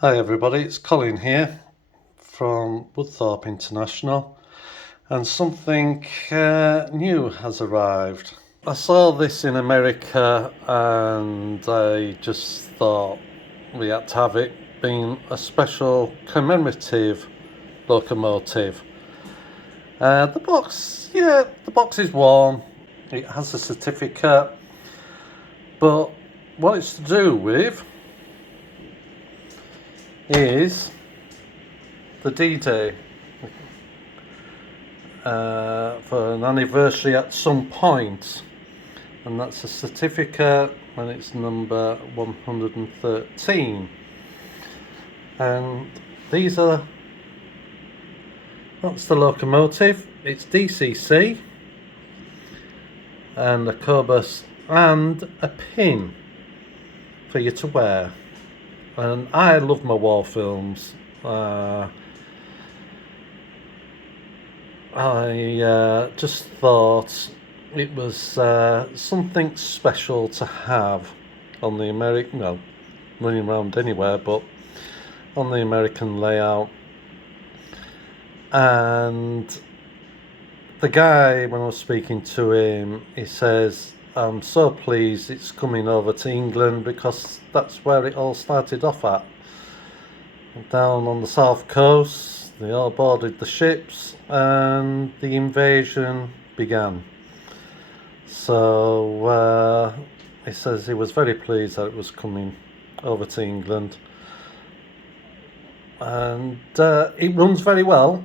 Hi everybody, it's Colin here from Woodthorpe International, and something new has arrived. I saw this in America and I just thought we had to have it being a special commemorative locomotive. The box is warm, it has a certificate, but what it's to do with is the D-Day for an anniversary at some point, and that's a certificate and it's number 113, and that's the locomotive. It's DCC and a Cobus and a pin for you to wear. And I love my war films. I just thought it was something special to have on the American, well, running around anywhere, but on the American layout. And the guy, when I was speaking to him, he says, I'm so pleased it's coming over to England because that's where it all started off at. Down on the south coast, they all boarded the ships and the invasion began. So he says he was very pleased that it was coming over to England, and it runs very well.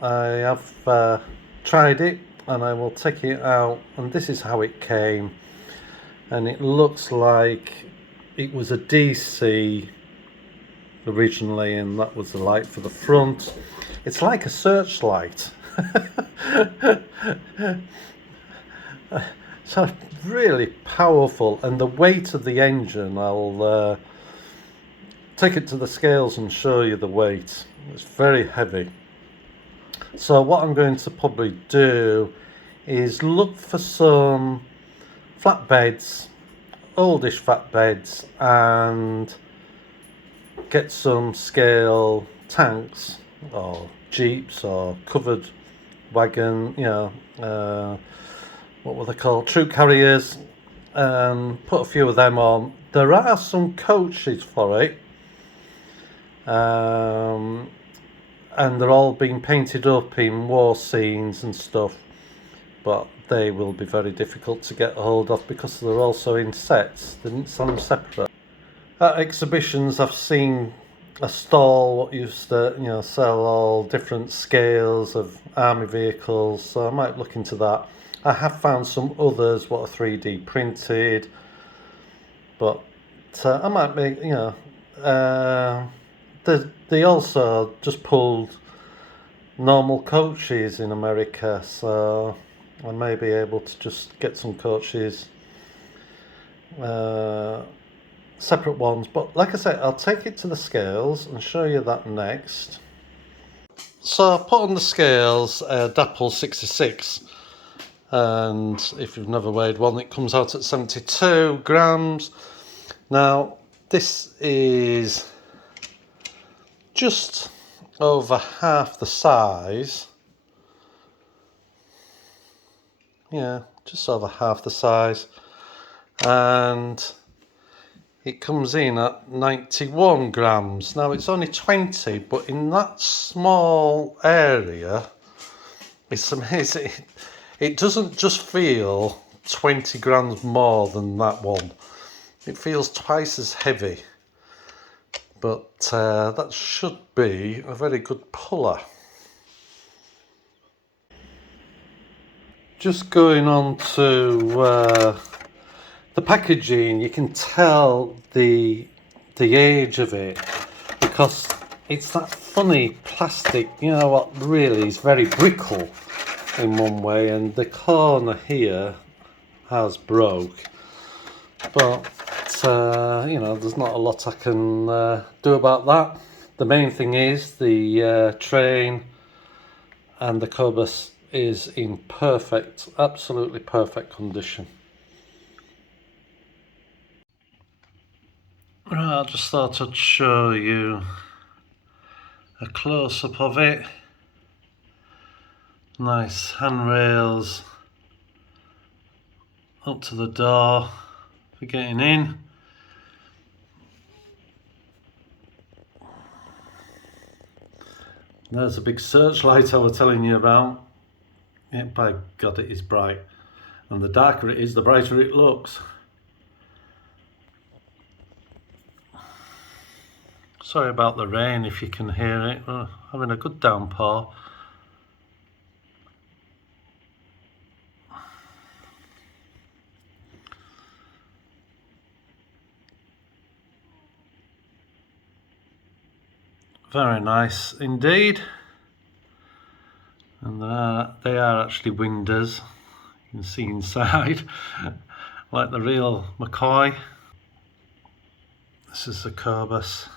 I have tried it and I will take it out, and this is how it came, and it looks like it was a DC originally, and that was the light for the front. It's like a searchlight. So really powerful, and the weight of the engine, I'll take it to the scales and show you the weight. It's very heavy. So what I'm going to probably do is look for some flatbeds, oldish flatbeds, and get some scale tanks or jeeps or covered wagon, what were they called, troop carriers, and put a few of them on. There are some coaches for it, and they're all being painted up in war scenes and stuff, but they will be very difficult to get a hold of because they're also in sets. They didn't sell them separate. At exhibitions, I've seen a stall what used to sell all different scales of army vehicles, so I might look into that. I have found some others what are 3D printed, but I might make, they also just pulled normal coaches in America, so I may be able to just get some coaches, separate ones. But like I said, I'll take it to the scales and show you that next. So I put on the scales Dapple 66, and if you've never weighed one, it comes out at 72 grams. Now this is just over half the size, just over half the size, and it comes in at 91 grams. Now it's only 20, but in that small area, it's amazing. It doesn't just feel 20 grams more than that one. It feels twice as heavy, but that should be a very good puller. Just going on to the packaging, you can tell the age of it because it's that funny plastic, what really is very brittle in one way, and the corner here has broke, but there's not a lot I can do about that. The main thing is the train and the Cobus is in perfect, absolutely perfect condition. Right, I just thought I'd show you a close-up of it. Nice handrails up to the door for getting in. There's a big searchlight I was telling you about. Yeah, by God, it is bright. And the darker it is, the brighter it looks. Sorry about the rain if you can hear it. We're having a good downpour. Very nice indeed. And they are actually windows. You can see inside, like the real McCoy. This is the Cobus.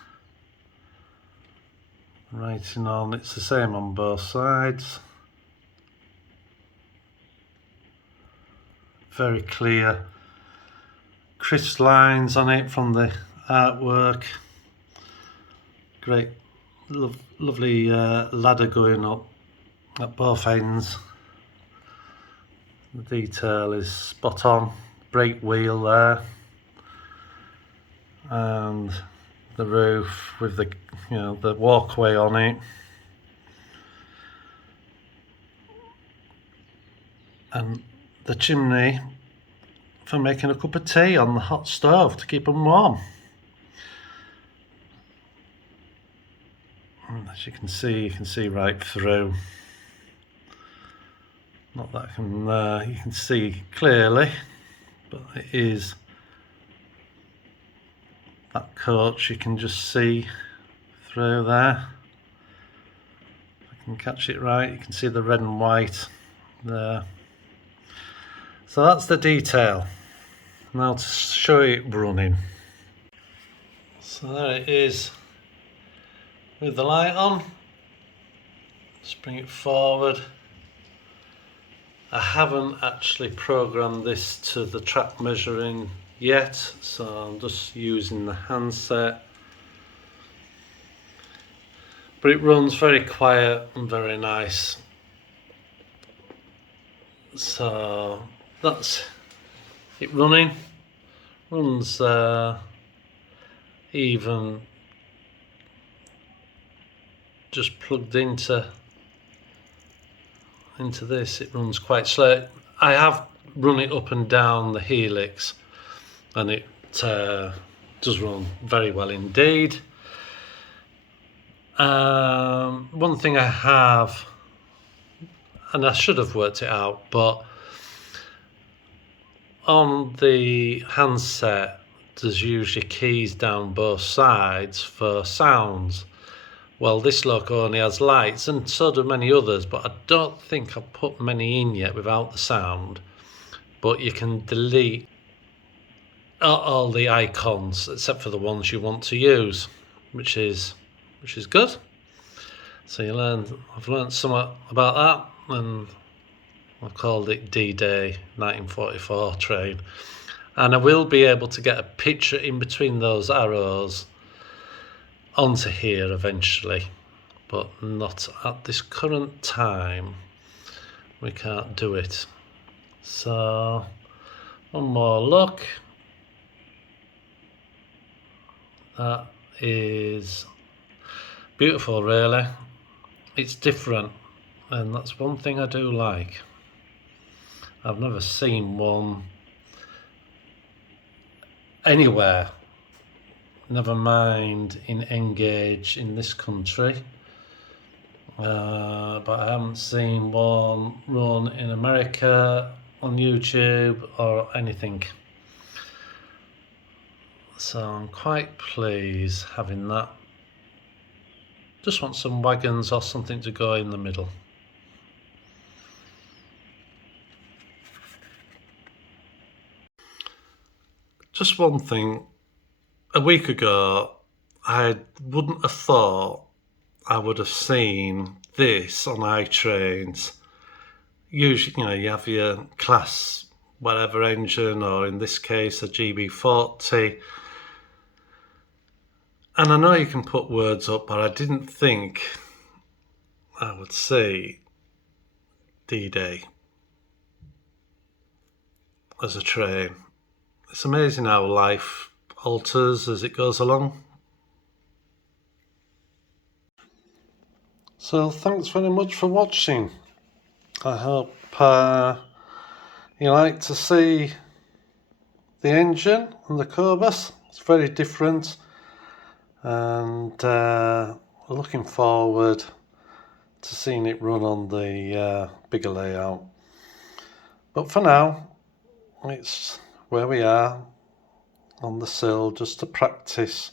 Writing on, it's the same on both sides. Very clear, crisp lines on it from the artwork. Great, lovely ladder going up at both ends. The detail is spot on. Brake wheel there, and the roof with the the walkway on it, and the chimney for making a cup of tea on the hot stove to keep them warm. And as you can see right through. Not that you can see clearly, but it is that coach. You can just see through there. If I can catch it right, you can see the red and white there. So that's the detail. Now to show it running. So there it is with the light on. Just bring it forward. I haven't actually programmed this to the track measuring yet, so I'm just using the handset. But it runs very quiet and very nice. So that's it running. Runs even just plugged into this, it runs quite slow. I have run it up and down the helix, and it does run very well indeed. One thing I have, and I should have worked it out, but on the handset there's usually keys down both sides for sounds. Well, this loco only has lights, and so do many others, but I don't think I've put many in yet without the sound. But you can delete all the icons except for the ones you want to use, which is good. So I've learned something about that, and I've called it D-Day 1944 train. And I will be able to get a picture in between those arrows onto here eventually, but not at this current time. We can't do it. So one more look. That is beautiful, really. It's different, and that's one thing I do like. I've never seen one anywhere, never mind in Engage in this country, but I haven't seen one run in America on YouTube or anything. So I'm quite pleased having that. Just want some wagons or something to go in the middle. Just one thing. A week ago, I wouldn't have thought I would have seen this on iTrains. Usually, you have your class whatever engine, or in this case a GB40, And I know you can put words up, but I didn't think I would see D-Day as a train. It's amazing how life alters as it goes along. So thanks very much for watching. I hope you like to see the engine and the Cobus. It's very different, and looking forward to seeing it run on the bigger layout. But for now, it's where we are on the sill just to practice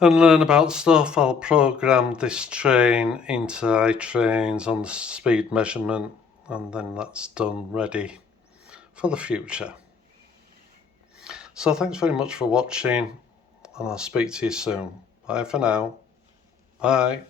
and learn about stuff. I'll program this train into iTrains on the speed measurement, and then that's done, ready for the future. So thanks very much for watching, and I'll speak to you soon. Bye for now. Bye.